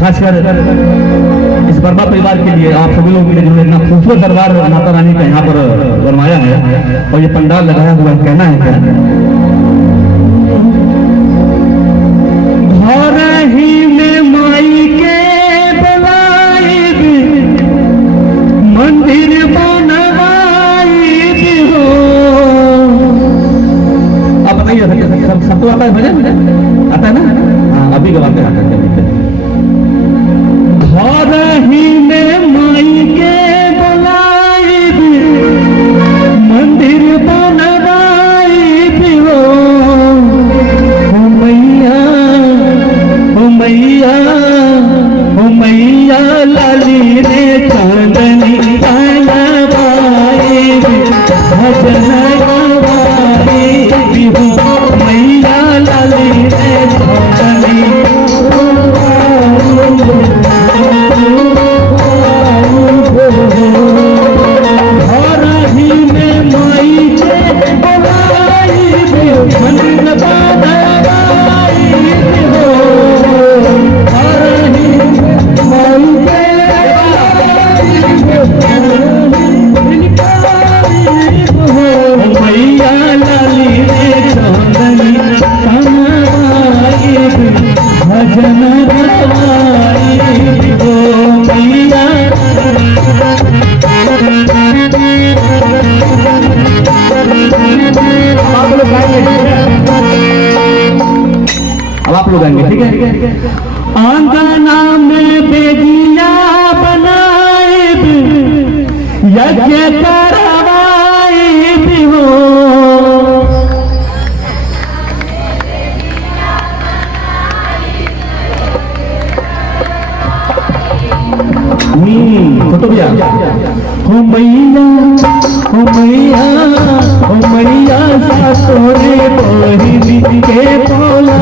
खासकर इस वर्मा परिवार के लिए आप सभी लोगों के लिए जो है इतना खूबसूरत दरबार माता रानी का यहाँ पर बनवाया है और ये पंडाल लगाया हुआ कहना है क्या? घर ही में माई के बनाई मंदिर बनवाई हो। आप बताइए सबको आता है भजन? आता है ना? हाँ अभी गवाते हैं। घर ही में माई के बनाई मंदिर बनवाई हो। ओ मैया लाली रे चांदनी बनवाई भजन गवाई हो। मैया लाली रे चांदनी अब आप लोग आएंगे, ठीक है? आंगना में बेदिया बनाए यज्ञ करवाई हो। फोटो भी आ हो मैया सासोरे बहिनी के बोला